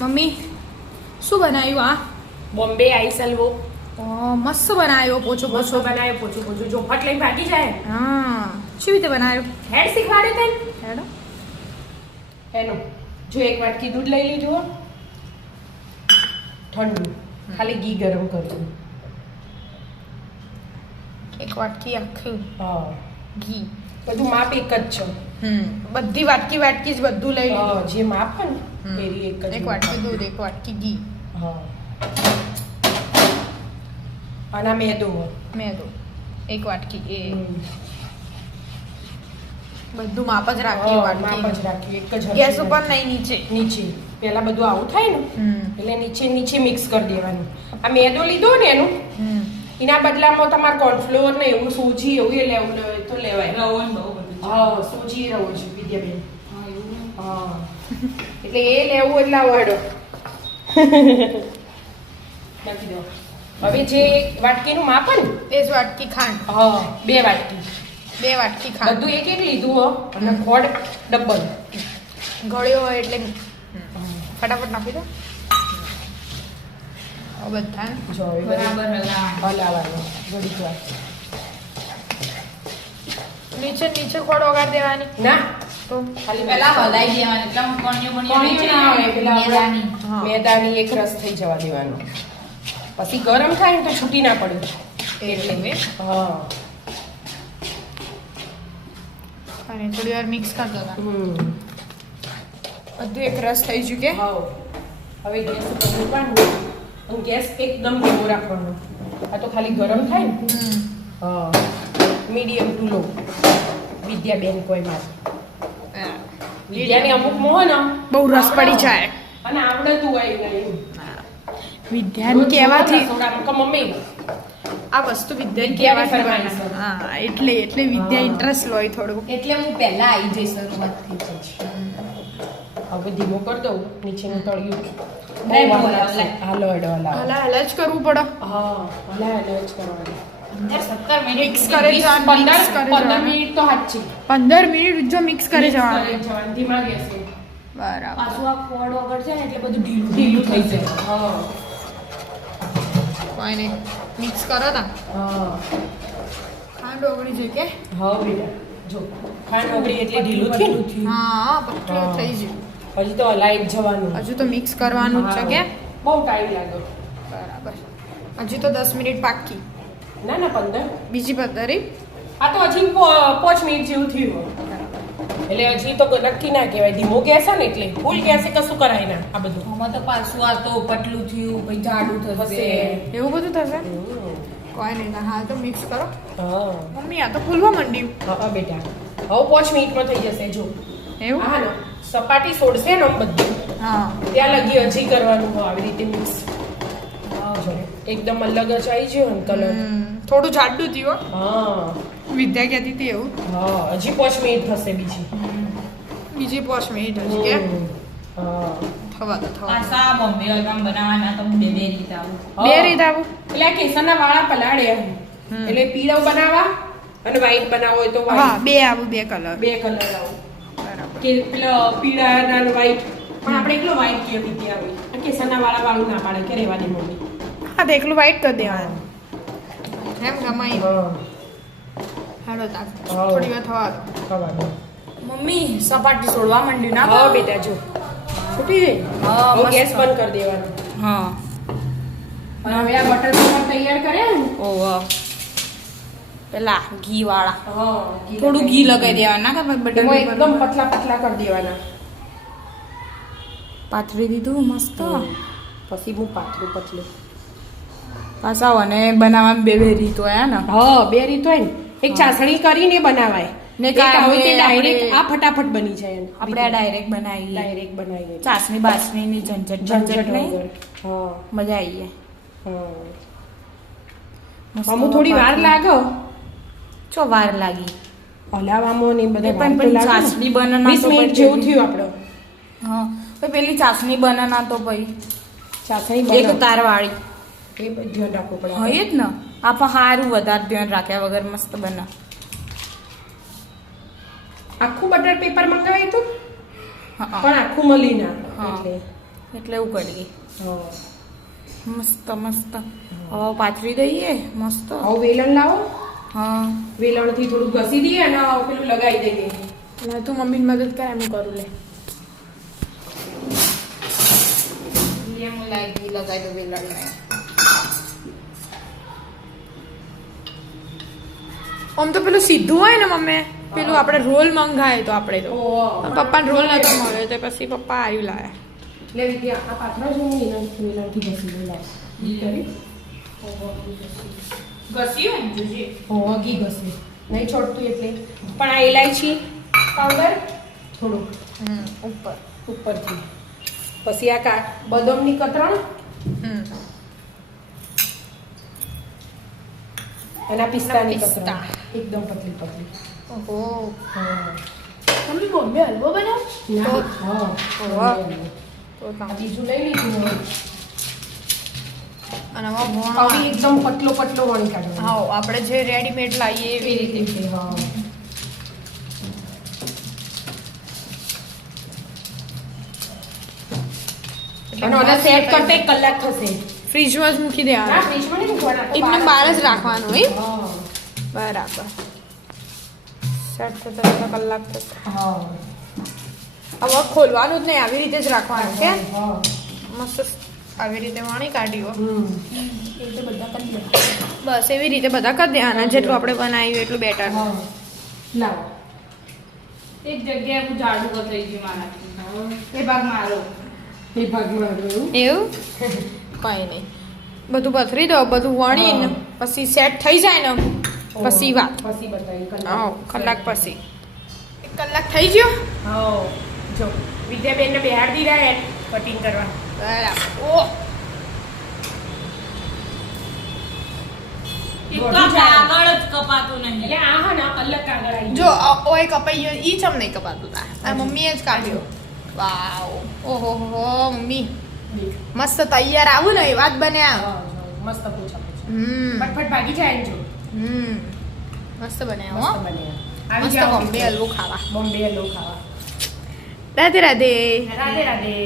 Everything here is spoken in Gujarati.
મમ્મી શું બનાવ્યું આ? બોમ્બે આઈસ હલવો. મસ્ત બનાવ્યો પોચો પોચો. બનાવ્યો પોછું પોછું જો ફટ લઈને ભાગી જાય. હા કેવી રીતે બનાવ્યો? હેડ શીખવાડે તને. હેડો. હેનો જો એક વાટકી દૂધ લઈ લીધું ઠંડુ. ખાલી ઘી ગરમ કરજો. એક વાટકી આખી. હા. ઘી. બધું માપ એક જ છે. બધી વાટકી વાટકી જ બધું લઈ લો. જે માપ હોય ને એવી એક જ એક વાટકી દૂધ એક વાટકી ઘી. હા. અને મેદો મેદો. એક વાટકી એ. બધું માપ જ રાખીએ વાટકી માપ જ રાખીએ એક જ ગેસ ઉપર નહીં નીચે. નીચે. પેલા બધું આવું થાય ને એટલે નીચે નીચે મિક્સ કરી દેવાનું. આ મેદો લીધો ને એનું એના બદલામાં તમારે કોર્નફ્લોર ને એવું સૂજી એવું એ લેવું હોય તો લેવાય. રવો બહુ બધું. હા સૂજી રવો છે વિદ્યાબેન. હા, એટલે એ લેવું એટલે આવડો. નાખી દો. હવે જે વાટકીનું માપ ને એ જ વાટકી ખાંડ. હા બે વાટકી. બે વાટકી ખાંડ. બધું એક એક લીધું હો અને ખોડ ડબલ. ગળ્યો એટલે ફટાફટ નાખી દો. બધા બરાબર હલાવવાનું. હલાવવાનું. ઘડીક વાર નીચે નીચે ખોડ વગાડ દેવાની. ના. તો? ખાલી પેલા હલાઈ દેવાનું. એટલે આમ કણિયો બણિયો કોણી નીચે ના આવે પેલા મેદાની. મેદાની એક રસ થઈ જવા દેવાનો. પછી ગરમ થાય ને તો છૂટી ના પડે. એટલે મેં હા. અને થોડી વાર મિક્સ કરી દેવાનું. હમ. બધું એક રસ થઈ ગયું કે? હવે ગેસ ઉપર મૂકવાનું. અને ગેસ એકદમ લો રાખવાનો. આ તો ખાલી ગરમ થાય ને? હા. મીડિયમ ટુ લો. વિદ્યાબેન કોઈ મારે. હા. વિદ્યાની અમુક મોહ ને બહુ રસ પડી જાય. અને આવડતું હોય નહીં વિદ્યાન કહેવાથી મમ્મી. આ વસ્તુ વિદ્યા કહેવા કરવાની હા એટલે એટલે વિદ્યા ઇન્ટરેસ્ટ લો થોડું એટલે હું પહેલા આવી જઈશ શરૂઆતથી હવે ધીમો કરી દઉં નીચેનું તળિયું. હાલો હેડો. હલા. હલા જ કરવું પડે. હા. હલા હલા જ કરવાનું. Mix કરે પંદર. મિનિટ તો સાચી પંદર મિનિટ જો મિક્સ કરી જવાનું. ધીમા ગેસે બરાબર. પાછું આ ખોડ વગર છે ને એટલે બધું ઢીલું ઢીલું થઈ જાય. હા. કોઈ નહીં. મિક્સ કરો તા હા. ખાંડ ઓગળી જાય કે? હા બેટા જો ખાંડ ઓગળી એટલે ઢીલું થયું. હા. પતલું થઈ ગયું. હજી તો લાઈટ જવાનું. હજુ તો મિક્સ કરવાનું જ છે કે? બહુ ટાઈમ લાગ્યો. બરાબર. હજુ તો દસ મિનિટ પાકી ના ના પંદર. બીજી પંદરી આ તો હજી પો- પાંચ મિનિટ જેવું થયું. એટલે હજી તો નક્કી ના કહેવાય. ધીમો ગેસ ને એટલે? ફૂલ ગેસે કશું કરાય ના આ બધું. આમાં તો પાછું આ તો પતલું થયું પછી જાડું થશે. થશે. એવું બધું થશે? કોઈ નહીં ના હાલ તો મિક્સ કરો. હા. મમ્મી આ તો ફૂલવા માંડ્યું. હા બેટા. હવે પાંચ મિનિટમાં થઈ જશે જો. એવું? હા સપાટી છોડશે ને બધું. ત્યાં લગી હજી કરવાનું આવી રીતે મિક્સ એકદમ અલગ જ આવી ગયો ને કલર થોડું જાડું થયું હા. વિદ્યા કહેતી હતી એવું. હા હજી પાંચ મિનિટ થશે બીજી. બીજી પાંચ મિનિટ હજી કે? હા. થવા દો થવા દો. બોમ્બે હલવામ બનાવવાના તો બે બે રીતે આવું. બે રીત આવું? એટલે કેસરના વાળા પલાળ્યા એટલે પીળો બનાવવા અને વ્હાઈટ બનાવો હોય તો હા બે આવું બે કલર બે કલર આવું. કે પીળા ના વ્હાઈટ પણ આપણે એકલો વ્હાઈટ કયો બીતી આવી. કેસરના વાળા વાળું ના પાડે કે રેવા મમ્મી. હા તો એકલું વ્હાઈટ કરી દેવાનું. એમ ગમાઈ હાલો તા થોડી વાર થવા ખવાનું મમ્મી સપાટી છોડવા માંડ્યું ના હા બેટા જો. છૂટી ગઈ? હા, ગેસ બંધ કરી દેવાનો. હા. અને હવે આ બટર તૈયાર કર્યા ને? ઓહો પેલા ઘી વાળા થોડું ઘી લગાવી દેવાના કે બટર એકદમ પતલા પતલા કરી દેવાના. પાથરી દીધું મસ્ત. પછી હું પાથરું પતલું. પાછા અને બનાવવામાં બે બે રીત હોય ને. હા બે રીત હોય ને. એક ચાસણી કરીને બનાવાય. ને ડાયરેક્ટ આ ફટાફટ બની જાય. આપણે ડાયરેક્ટ બનાવી ડાયરેક્ટ બનાવીએ. ચાસણી બાસણી ની ઝંઝટ ઝંઝટ નહીં? મજા આવી જાય હા. અમુક થોડી વાર. લાગે ચો વાર લાગી હલાવામાં ને બધે પણ. ચાસણી બનાના તો મિનિટ જેવું થયું આપણો. હા પછી પેલી ચાસણી બનાના તો ભાઈ. ચાસણી એક બનાવ. તાર વાળી એ બધું ધ્યાન રાખવું પડે હા એ જ ને. આપણે સારું વધારે ધ્યાન રાખ્યા વગર મસ્ત બના. આખું બટર પેપર મંગાવ્યું તું પણ આખું મળી ના. એટલે. એવું કરીએ મસ્ત મસ્ત. હવે પાથરી દઈએ. મસ્ત. હવે વેલણ લાવો. હા. વેલણથી થોડું ઘસી દઈએ અને પેલું લગાવી દઈએ. ના તું મમ્મીને મદદ કરે એમ કરું લે. હું લાગી લગાવી દઉં વેલણને. આમ તો પેલું સીધું હોય ને મમ્મી? પેલું આપણે રોલ મંગાય તો આપણે તો. પપ્પાને રોલ નતો મળ્યો તો પછી પપ્પા આવ્યું લાયા એટલે વિદ્યા આ પાથરા જો હું વેલણ વેલણથી ઘસી દઉં લાવ. કરી? ઘસ્યું જોજે. ઓહો, ઘી ઘસી નહીં છોડતું એટલે. પણ આ ઇલાયચી પાવડર થોડુંક. હમ ઉપર. ઉપરથી. પછી આ કા બદામની કતરણ. આ પિસ્તાની પિસ્તા. કતરણ. એકદમ પતલી પતલી. ઓહો. હા. મમ્મી બોમ્બે હલવો બનાવ? ના, હા. બીજું લઈ લીધું. અને હવે ભણવા આવી એકદમ પતલો પતલો વણી કાઢો. હા આપણે જે રેડીમેડ લાવીએ એવી રીતે હા. અને ઓલા સેટ કરતે એક કલાક થશે. ફ્રીજમાં જ મૂકી દેવાના ફ્રીજમાં નહીં મૂકવાના, એકદમ બહાર જ રાખવાનું હા. બરાબર. સેટ થતા કલાક થશે. હા. હવે ખોલવાનું જ નહીં આવી રીતે જ રાખવાનું કે મસ્ત આવી રીતે વાણી કાઢ્યો. હમ. એવી રીતે બધા કરી દે બસ એવી રીતે બધા કરી દેવાના જેટલું આપણે બનાવ્યું એટલું બેટર લાવો. એક જગ્યાએ હું જાડું થઈ ગયું મારાથી. એ ભાગ મારો. એ ભાગ મારો. એવું? કઈ નહીં બધું પથરી દો બધું વણીને પછી સેટ થઈ જાય ને પછી વાત. પછી બતાવી હા કલાક પછી. એક કલાક થઈ ગયો? હા જો. વિદ્યાબેનને બેહાડ દીધા એ કટિંગ કરવા. બરાબર ઓહ એક તો કાગળ જ કપાતું નહીં. એટલે આ હા ને આ અલગ કાગળ આવી જો ઓય કપાઈ ગયો. ઈ ચમ નહીં કપાતું તા. મમ્મીએ જ કાઢ્યો. વાવ. ઓહો હો મમ્મી. મસ્ત તૈયાર આવું ને એ વાત બન્યા મસ્ત પૂછા ફટફટ ભાગી જાય જો. હમ. મસ્ત બન્યા હો. બન્યા આવી મસ્ત બોમ્બે હલવો ખાવા. બોમ્બે હલવો ખાવા. રાધે રાધે. રાધે રાધે.